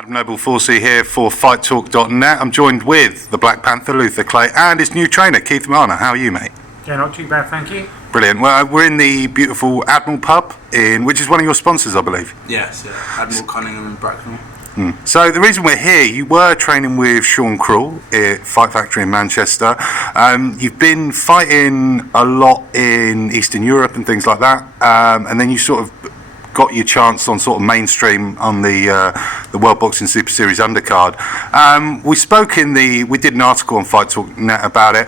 Adam Noble-Forcey here for FightTalk.net. I'm joined with the Black Panther, Luther Clay, and his new trainer, Keith Marner. How are you, mate? Yeah, not too bad, thank you. Brilliant. Well, we're in the beautiful Admiral Pub, which is one of your sponsors, I believe. Yes, yeah. Admiral Cunningham and Bracknell. So the reason we're here, you were training with Sean Cruel at Fight Factory in Manchester. You've been fighting a lot in Eastern Europe and things like that, and then you sort of got your chance on sort of mainstream on the World Boxing Super Series undercard. We did an article on FightTalk.net about it.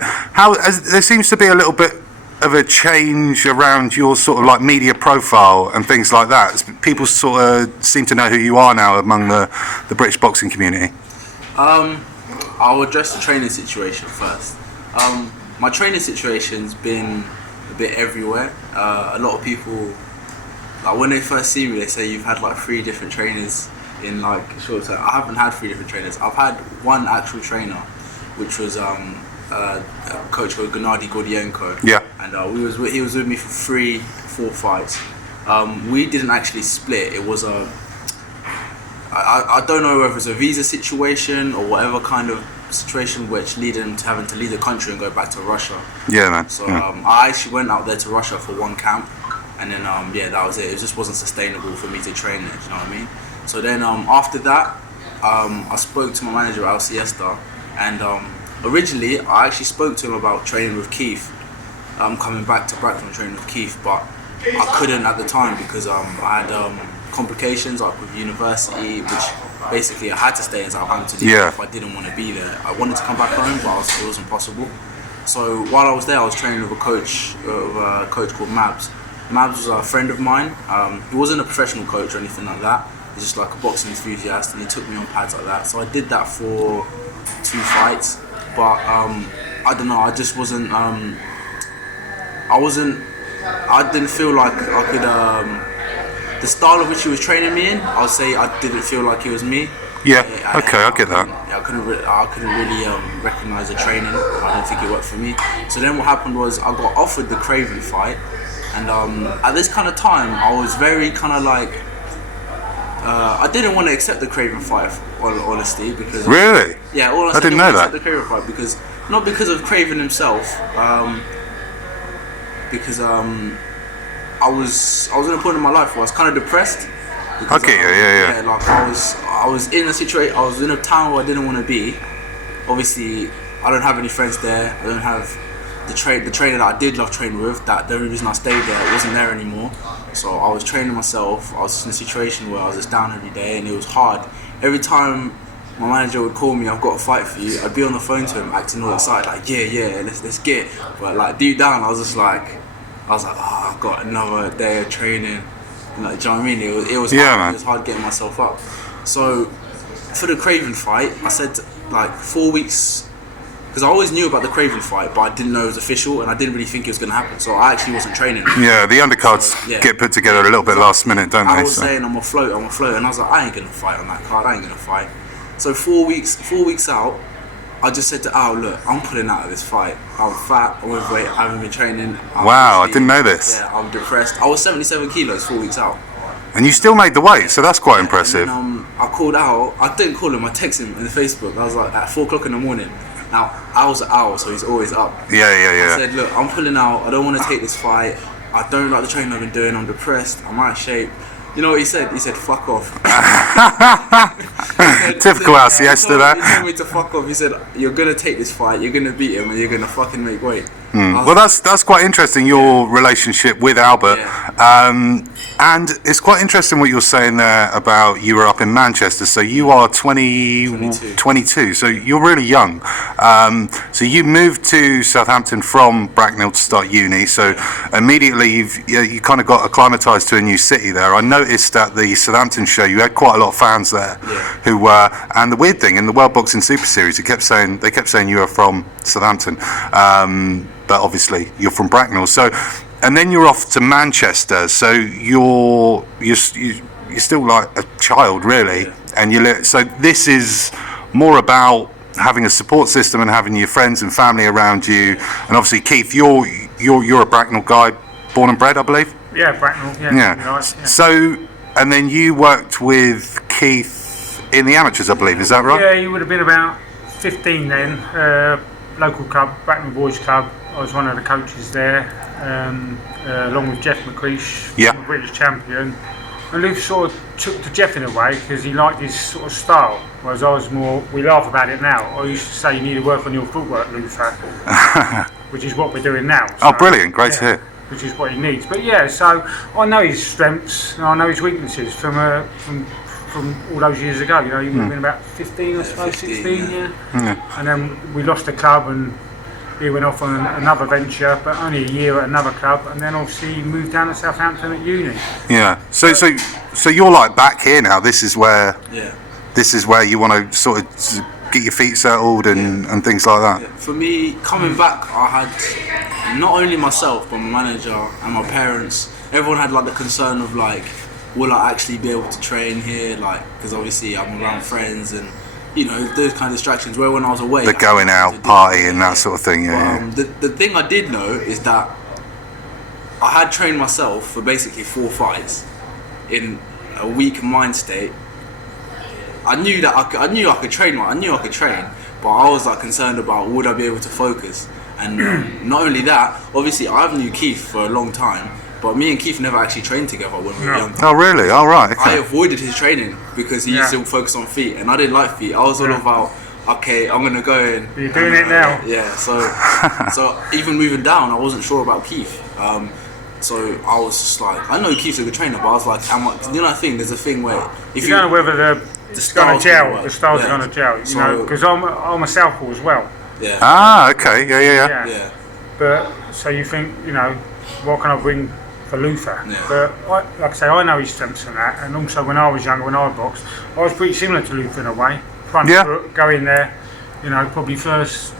There seems to be a little bit of a change around your sort of like media profile and things like that. People sort of seem to know who you are now among the British boxing community. I'll address the training situation first. My training situation's been a bit everywhere. A lot of people, like when they first see me, they say you've had like 3 different trainers in like a short time. I haven't had 3 different trainers. I've had one actual trainer, which was a coach called Gennady Gordienko. Yeah. And he was with me for 3-4 fights. We didn't actually split. It was I don't know whether it's a visa situation or whatever kind of situation which led him to having to leave the country and go back to Russia. Yeah, man. So I actually went out there to Russia for one camp. And then, that was it. It just wasn't sustainable for me to train there, do you know what I mean? So then, after that, I spoke to my manager, Siesta, and originally, I actually spoke to him about training with Keith, coming back to Bracknell and training with Keith, but I couldn't at the time because I had complications like with university, which basically I had to stay in Southampton if I didn't want to be there. I wanted to come back home, but it wasn't possible. So while I was there, I was training with a coach called Mabs. Mabs was a friend of mine. He wasn't a professional coach or anything like that. He's just like a boxing enthusiast, and he took me on pads like that. So I did that for 2 fights, but I don't know. I just wasn't. I didn't feel like I could. The style of which he was training me in, I'll say I didn't feel like it was me. Yeah. Okay, I get that. I couldn't really recognize the training. I didn't think it worked for me. So then what happened was I got offered the Craven fight. And at this kind of time, I was very kind of like, I didn't want to accept the Craven fight, honestly, because really, yeah, I didn't know that. The Craven fight because not because of Craven himself, because I was in a point in my life where I was kind of depressed. Because, okay, yeah. Like I was in a situation, I was in a town where I didn't want to be. Obviously, I don't have any friends there. I don't have the trainer that I did love training with, that the only reason I stayed there, it wasn't there anymore. So I was training myself. I was in a situation where I was just down every day and it was hard. Every time my manager would call me, I've got a fight for you, I'd be on the phone to him acting all excited, like yeah, let's get. But like deep down I was like, oh, I've got another day of training. And, like, do you know what I mean? It was hard. Man. It was hard getting myself up. So for the Craven fight, I said like 4 weeks, because I always knew about the Craven fight, but I didn't know it was official, and I didn't really think it was going to happen. So I actually wasn't training. Yeah, the undercards get put together a little bit last minute, don't they? I was saying I'm a float, and I was like, I ain't going to fight on that card. I ain't going to fight. So 4 weeks out, I just said to Al, look, I'm pulling out of this fight. I'm fat, I'm overweight, I haven't been training. Wow, I didn't know this. Yeah, I'm depressed. I was 77 kilos 4 weeks out. And you still made the weight, so that's quite impressive. And, I called Al. I didn't call him. I texted him on Facebook. I was like at 4 o'clock in the morning. Now Al's an owl, so he's always up. Yeah. I said, look, I'm pulling out. I don't want to take this fight. I don't like the training I've been doing. I'm depressed. I'm out of shape. You know what he said? He said, fuck off. Typical Al Siesta that. He told me to fuck off. He said, you're going to take this fight, you're going to beat him, and you're going to fucking make weight. Well, that's quite interesting, your relationship with Albert. Yeah. And it's quite interesting what you're saying there about you were up in Manchester. So you are 22, so you're really young. So you moved to Southampton from Bracknell to start uni. So immediately you kind of got acclimatised to a new city there. I noticed at the Southampton show you had quite a lot of fans there who were. And the weird thing in the World Boxing Super Series, they kept saying you were from Southampton. But obviously you're from Bracknell. So, and then you're off to Manchester. So you're still like a child, really. And so this is more about having a support system and having your friends and family around you. And obviously, Keith, you're a Bracknell guy, born and bred, I believe. Yeah, Bracknell. Yeah. So, and then you worked with Keith in the amateurs, I believe. Is that right? Yeah, he would have been about 15 then. Local club, Bracknell Boys Club. I was one of the coaches there, along with Jeff McCreesh, Yeah. British champion. And Luther sort of took to Jeff in a way because he liked his sort of style, whereas I was more. We laugh about it now. I used to say you need to work on your footwork, Luther, which is what we're doing now. Oh, brilliant! Great to hear. Which is what he needs. But yeah, so I know his strengths and I know his weaknesses from all those years ago. You know, he would have been about 15, I suppose, 16, yeah. And then we lost the club and he went off on another venture, but only a year at another club, and then obviously he moved down to Southampton at uni. Yeah. So you're like back here now. This is where you want to sort of get your feet settled and things like that. Yeah. For me, coming back, I had not only myself but my manager and my parents. Everyone had like the concern of like, will I actually be able to train here? Like, because obviously I'm around friends and, you know, those kind of distractions. Where when I was away, the going out, partying, that sort of thing. Yeah. The thing I did know is that I had trained myself for basically 4 fights in a weak mind state. I knew that I knew I could train, but I was like concerned about would I be able to focus. And not only that, obviously I've knew Keith for a long time. But me and Keith never actually trained together when we were young. Oh, really? All right. Okay. I avoided his training because he used to focus on feet, and I didn't like feet. I was all about, okay, I'm gonna go in. You're doing it now. Yeah. So even moving down, I wasn't sure about Keith. So I was just like, I know Keith's a good trainer, but I was like, you know, I think there's a thing where if you don't know whether the styles are gonna gel. You know, because I'm a southpaw as well. Yeah. Ah, okay. Yeah. But so you think, you know, what can I bring for Luther? Yeah. But like I say, I know his strengths and that, and also when I was younger, when I boxed, I was pretty similar to Luther in a way. Front foot, go in there, you know, probably first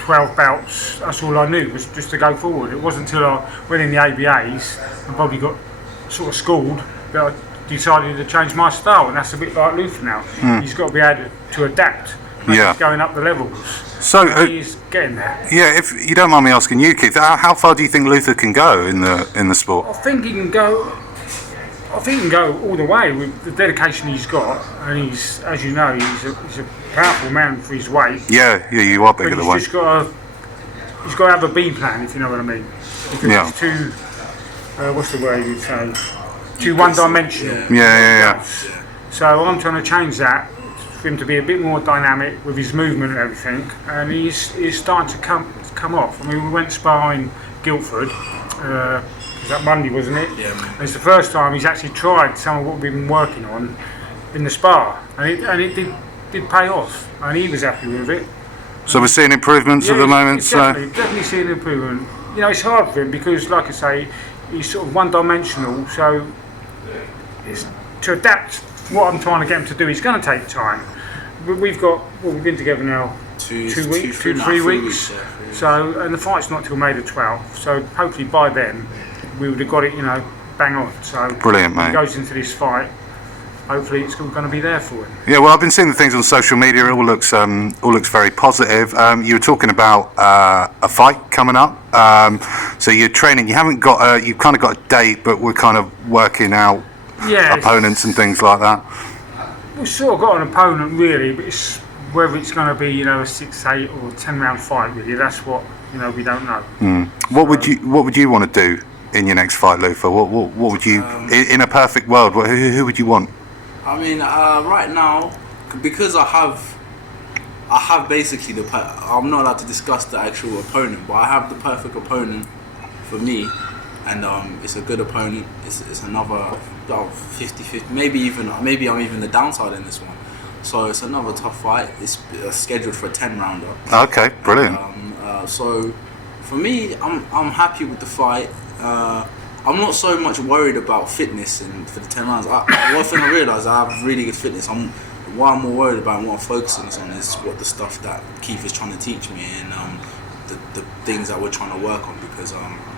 12 bouts, that's all I knew, was just to go forward. It wasn't until I went in the ABAs and probably got sort of schooled that I decided to change my style, and that's a bit like Luther now. He's got to be able to adapt. He's going up the levels. So he's getting there. Yeah, if you don't mind me asking you, Keith, how far do you think Luther can go in the sport? I think he can go all the way with the dedication he's got, and he's, as you know, he's a powerful man for his weight. Yeah, you are bigger than weight. He's got to have a B plan, if you know what I mean. Because it's too, what's the word you'd say? Too one-dimensional. Yeah. So I'm trying to change that, for him to be a bit more dynamic with his movement and everything, and he's starting to come off. I mean, we went sparring Guildford, was that Monday, wasn't it? Yeah. And it's the first time he's actually tried some of what we've been working on in the spar, and it did pay off, and he was happy with it. So we're seeing improvements at the moment. Definitely seeing improvement. You know, it's hard for him because, like I say, he's sort of one-dimensional. So it's to adapt. What I'm trying to get him to do is going to take time. We've been together now 3 weeks. So, and the fight's not till May the 12th. So hopefully by then we would have got it, you know, bang on. So brilliant, mate. He goes into this fight. Hopefully it's all going to be there for him. Yeah, well, I've been seeing the things on social media. It all looks very positive. You were talking about a fight coming up. So you're training. You haven't got. You've kind of got a date, but we're kind of working out opponents and things like that. We've sort of got an opponent really, but it's whether it's going to be, you know, a 6, 8 or 10 round fight really. That's what, you know, we don't know. What would you want to do in your next fight, Luther? What would you in a perfect world? Who would you want? I mean, right now, because I have basically I'm not allowed to discuss the actual opponent, but I have the perfect opponent for me, and it's a good opponent. It's another 50-50, maybe I'm even the downside in this one. So it's another tough fight. It's scheduled for a 10-rounder. Okay, brilliant. So for me, I'm happy with the fight. I'm not so much worried about fitness and for the 10 rounds. One thing I realised, I have really good fitness. What I'm more worried about and what I'm focusing on is what the stuff that Keith is trying to teach me and the things that we're trying to work on, because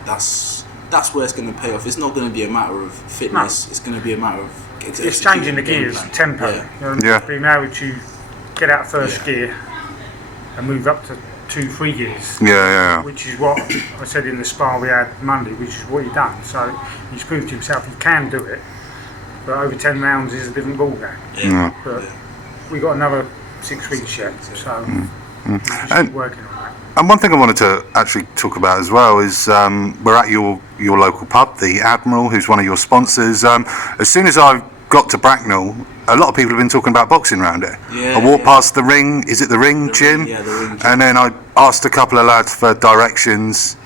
that's where it's going to pay off. It's not going to be a matter of fitness. No. It's going to be a matter of it's changing the gears, tempo. Being able to get out first gear and move up to 2-3 gears. Which is what I said in the spar we had Monday, which is what he done. So he's proved to himself he can do it. But over 10 rounds is a different ball game. we got another 6 weeks yet, so we're just working on that. And one thing I wanted to actually talk about as well is we're at your local pub, the Admiral, who's one of your sponsors. As soon as I got to Bracknell, a lot of people have been talking about boxing around it. Yeah, I walked past the ring. Is it the ring gym? Yeah, the ring gym. And then I asked a couple of lads for directions.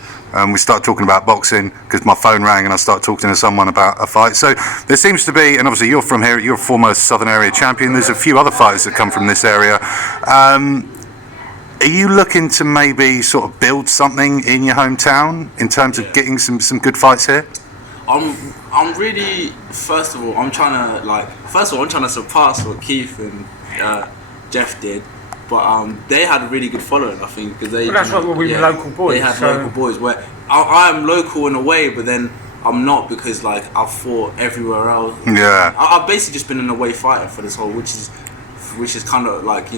We started talking about boxing because my phone rang and I started talking to someone about a fight. So there seems to be, and obviously you're from here, you're a former Southern Area champion. There's a few other fighters that come from this area. Are you looking to maybe sort of build something in your hometown in terms of getting some good fights here? I'm really, first of all, I'm trying to surpass what Keith and Jeff did. But they had a really good following, I think, because they. Well, that's what we were local boys. They had local boys where I am local in a way, but then I'm not because like I've fought everywhere else. Yeah. I've basically just been an away fighter for this whole, which is kind of like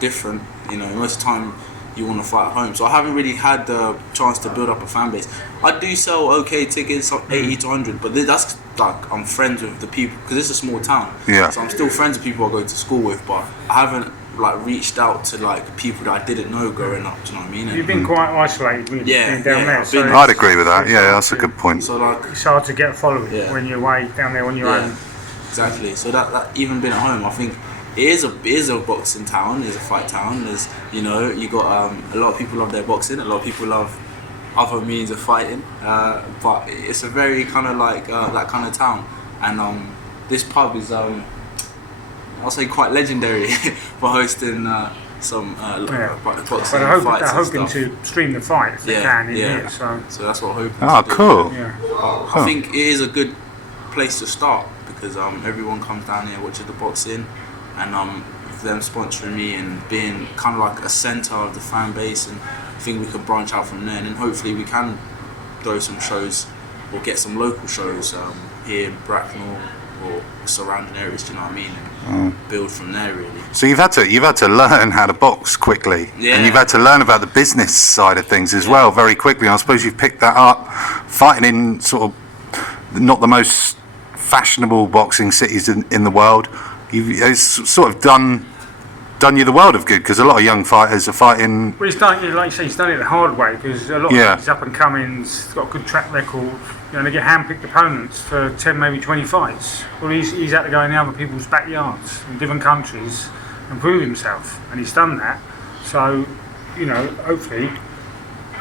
different. Most of the time you want to fight at home, so I haven't really had the chance to build up a fan base. I do sell okay tickets, 80 to 100, but that's like I'm friends with the people because it's a small town. Yeah. So I'm still friends with people I go to school with, but I haven't like reached out to like people that I didn't know growing up. Do you know what I mean? You've been quite isolated when you've been down there. So I'd agree with that. Yeah, that's a good point. So like it's hard to get a following when you're away down there on your own. Exactly. So that even being at home, I think it is a boxing town. It's a fight town. There's you got a lot of people love their boxing. A lot of people love other means of fighting. But it's a very kind of like that kind of town. And this pub is I'll say quite legendary for hosting some boxing But fights. they're hoping and stuff. to stream the fight if they can in here. So that's what I'm hoping. Oh, to do. cool. yeah. I think it is a good place to start because everyone comes down here watching the boxing, and with them sponsoring me and being kind of like a centre of the fan base, and I think we can branch out from there, and then hopefully we can throw some shows or get some local shows here in Bracknell or surrounding areas. Do you know what I mean? And build from there really. So you've had to learn how to box quickly, and you've had to learn about the business side of things as well very quickly. And I suppose you've picked that up, fighting in sort of not the most fashionable boxing cities in the world. It's sort of done you the world of good because a lot of young fighters are fighting. Well, he's done, like you say, he's done it the hard way because a lot of these up and comings got a good track record. They get hand-picked opponents for 10, maybe 20 fights. Well, he's had to go in other people's backyards in different countries and prove himself, and he's done that. So, hopefully,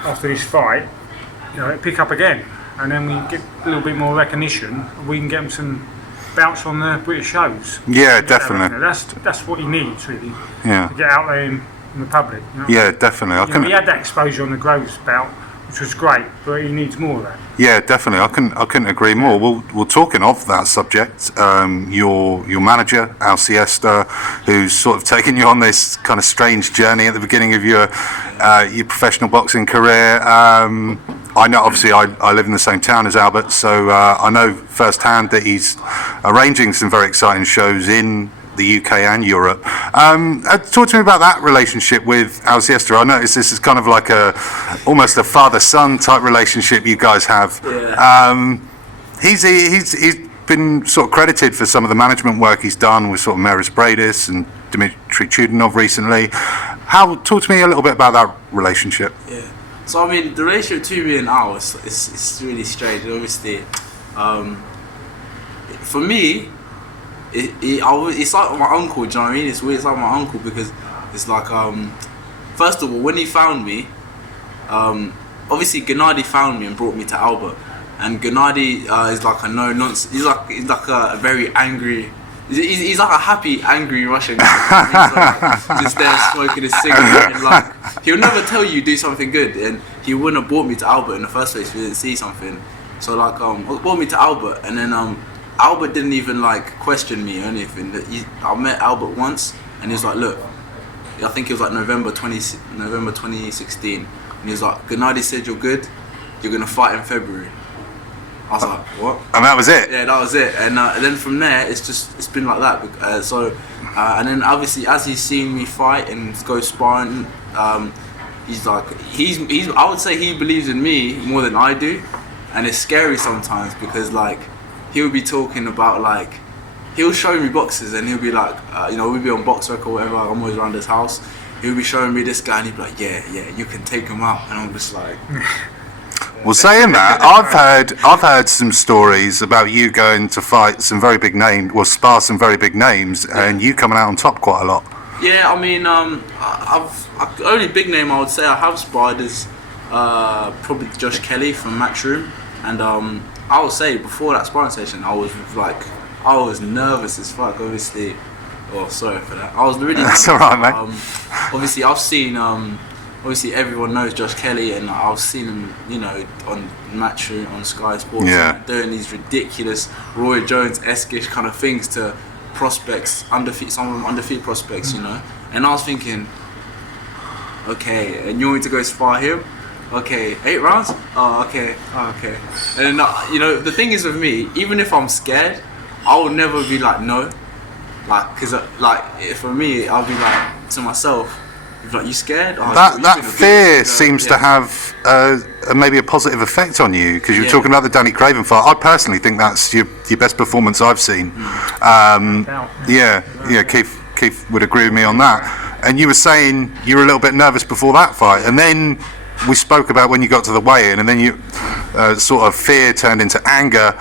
after this fight, it'll pick up again, and then we get a little bit more recognition. And we can get him some bouts on the British shows. Yeah, definitely. That's what he needs, really. Yeah. To get out there in the public. Yeah, definitely. He had that exposure on the Groves bout, which was great, but he needs more of that. Yeah, definitely. I couldn't agree more. Well, talking of that subject, your manager, Al Siesta, who's sort of taken you on this kind of strange journey at the beginning of your professional boxing career. I know, obviously, I live in the same town as Albert, so I know firsthand that he's arranging some very exciting shows in the UK and Europe. Talk to me about that relationship with Al Siesta. I noticed this is kind of like almost a father-son type relationship you guys have. Yeah. He's been sort of credited for some of the management work he's done with sort of Maris Bradis and Dmitry Chudinov recently. Talk to me a little bit about that relationship. Yeah. So I mean, the relationship between me and Al is really strange. Obviously, for me, it's like my uncle. Do you know what I mean? It's weird. It's like my uncle because it's like first of all, when he found me, obviously Gennady found me and brought me to Albert, and Gennady is like a no nonsense. He's like a very angry. He's like a happy, angry Russian guy. He's like, just there smoking a cigarette, and like he'll never tell you do something good, and he wouldn't have brought me to Albert in the first place if he didn't see something. So like brought me to Albert, and then Albert didn't even like question me or anything. I met Albert once, and he was like, look, I think it was like November 2016, and he was like, Gennady said you're good, you're gonna fight in February. I was like, what? And that was it? Yeah, that was it. And then from there, it's been like that. And then obviously as he's seen me fight and go sparring, he's like, I would say he believes in me more than I do, and it's scary sometimes because like he would be talking about like he'll show me boxes, and he'll be like, we'd be on Box Rec or whatever. I'm always around his house. He'll be showing me this guy, and he'd be like, yeah, you can take him out, and I'm just like. Well, saying that, I've heard some stories about you going to fight some very big names, or spar some very big names, and you coming out on top quite a lot. Yeah, I mean, the only big name I would say I have sparred is probably Josh Kelly from Matchroom, and I would say before that sparring session, I was nervous as fuck. Obviously, sorry for that. I was really. That's alright, mate. Obviously, I've seen. Obviously, everyone knows Josh Kelly, and I've seen him, on Matchroom, on Sky Sports, doing these ridiculous Roy Jones-esque kind of things to prospects, some of them undefeated prospects, And I was thinking, okay, and you want me to go spar him? Okay, 8 rounds? Oh, okay. And the thing is with me, even if I'm scared, I will never be like no, because for me, I'll be like to myself. Like, you scared? That fear seems to have maybe a positive effect on you, because you're talking about the Danny Craven fight. I personally think that's your best performance I've seen. Keith would agree with me on that. And you were saying you were a little bit nervous before that fight, and then we spoke about when you got to the weigh-in, and then you sort of fear turned into anger.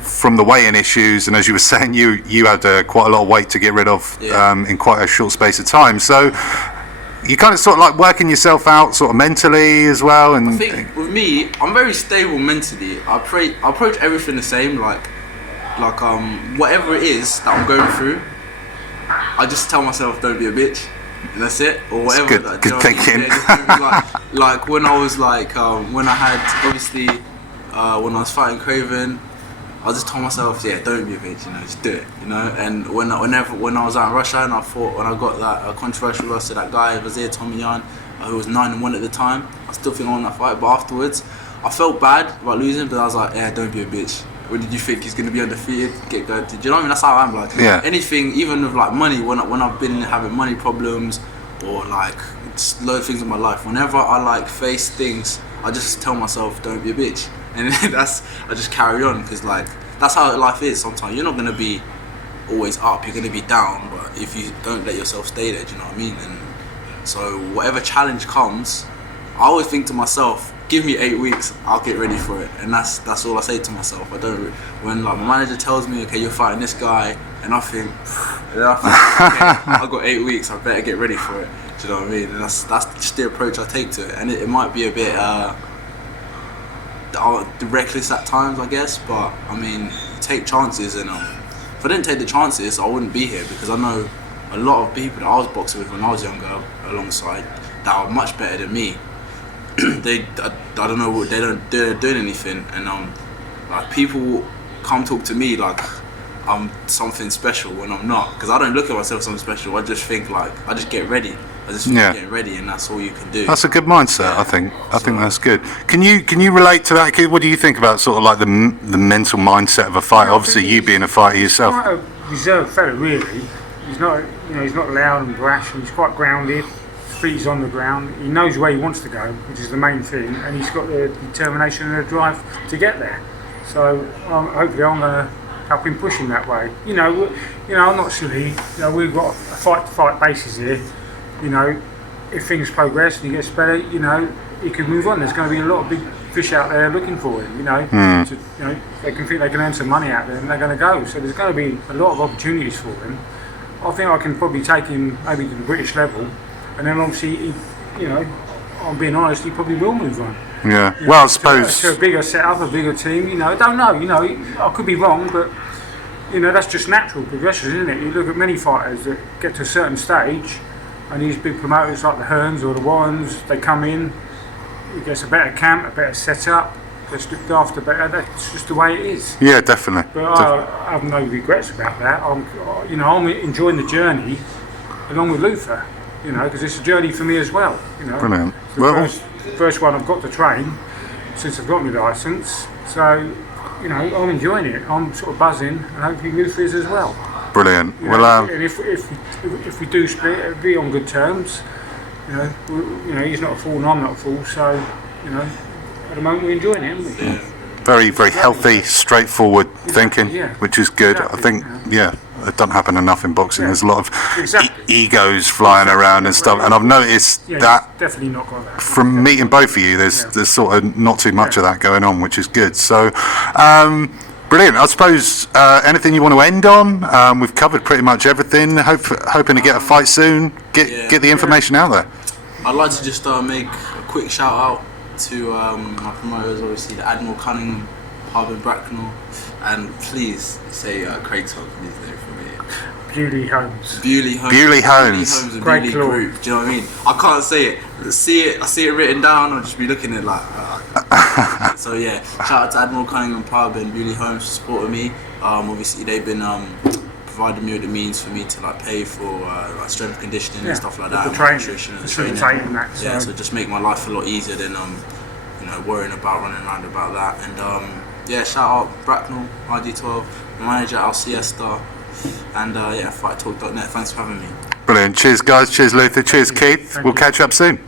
From the weigh-in issues, and as you were saying, you had quite a lot of weight to get rid of in quite a short space of time. So you kind of sort of like working yourself out sort of mentally as well. And I think with me, I'm very stable mentally. I approach everything the same, like whatever it is that I'm going through, I just tell myself, don't be a bitch, and that's it, or whatever. Good thinking. Like when I was when I had obviously when I was fighting Craven, I just told myself, don't be a bitch, just do it, And when I was out in Russia and when I got that controversial loss to that guy, Vazir Tomiyan, who was 9-1 at the time, I still think I won that fight, but afterwards, I felt bad about losing, but I was like, don't be a bitch. When did you think he's going to be undefeated? Get going. Do you know what I mean? That's how I'm like. Anything, even with like money, when I've been having money problems, or like just loads of things in my life, whenever I face things, I just tell myself, don't be a bitch. And I just carry on, because that's how life is. Sometimes you're not gonna be always up, you're gonna be down, but if you don't let yourself stay there, do you know what I mean? And so whatever challenge comes, I always think to myself, give me 8 weeks, I'll get ready for it. And that's all I say to myself. I don't, when my manager tells me, okay, you're fighting this guy, and I think okay, I've got 8 weeks, I better get ready for it. Do you know what I mean? And that's just the approach I take to it. And it might be a bit reckless at times, I guess, but I mean, take chances, and if I didn't take the chances, I wouldn't be here, because I know a lot of people that I was boxing with when I was younger, alongside, that are much better than me. I don't know what they're doing anything, and people come talk to me like I'm something special when I'm not, because I don't look at myself as something special. I just think I just get ready. I just think getting ready, and that's all you can do. That's a good mindset. I think that's good. Can you relate to that, Keith? What do you think about sort of like the mental mindset of a fighter? Obviously, you being a fighter yourself. He's quite a reserved fella, really. He's not, he's not loud and brash. He's quite grounded. His feet is on the ground. He knows where he wants to go, which is the main thing, and he's got the determination and the drive to get there. So hopefully, I'm going to help him push him that way. I'm not silly. We've got a fight-to-fight basis here. If things progress and he gets better, he can move on. There's going to be a lot of big fish out there looking for him. They can think they can earn some money out there, and they're going to go. So there's going to be a lot of opportunities for him. I think I can probably take him maybe to the British level, and then obviously, I'm being honest, he probably will move on. Yeah. Well, I suppose to a bigger setup, a bigger team. I don't know. I could be wrong, but that's just natural progression, isn't it? You look at many fighters that get to a certain stage, and these big promoters like the Hearns or the Warrens, they come in, he gets a better camp, a better setup, gets looked after better. That's just the way it is. Yeah, definitely. But I have no regrets about that. I'm enjoying the journey along with Luther, because it's a journey for me as well. Brilliant. The first one I've got to train since I've got my licence. So, I'm enjoying it. I'm sort of buzzing, and hopefully Luther is as well. Brilliant. And if we do split, it'll be on good terms. He's not a fool and I'm not a fool, so at the moment we're enjoying it, haven't we? Yeah. Very, very healthy, straightforward thinking, yeah. which is good. Exactly, I think, yeah. it doesn't happen enough in boxing. Yeah. There's a lot of Exactly. egos flying around and stuff, and I've noticed Yeah, that he's definitely not got that. from meeting both of you, there's sort of not too much of that going on, which is good. So, brilliant. I suppose anything you want to end on? We've covered pretty much everything. Hoping to get a fight soon. Get the information out there. I'd like to just make a quick shout out to my promoters, obviously the Admiral Cunningham pub in Bracknell, and please say Craig's home, please name for me. Bewley Homes. Bewley Homes. Bewley Homes. And Great Bewley club. Group. Do you know what I mean? I can't say it. I see it written down. I'll just be looking at it like. So yeah, shout out to Admiral Cunningham pub and Bewley Homes for supporting me. Obviously they've been providing me with the means for me to like pay for like strength conditioning and stuff like that, The and training, nutrition and facilitating that. Yeah, so just make my life a lot easier than worrying about running around about that. And yeah, shout out Bracknell ID12, my manager Al Siesta, and yeah, fighttalk.net. Thanks for having me. Brilliant. Cheers, guys. Cheers, Luther. Cheers, Keith. We'll catch up soon.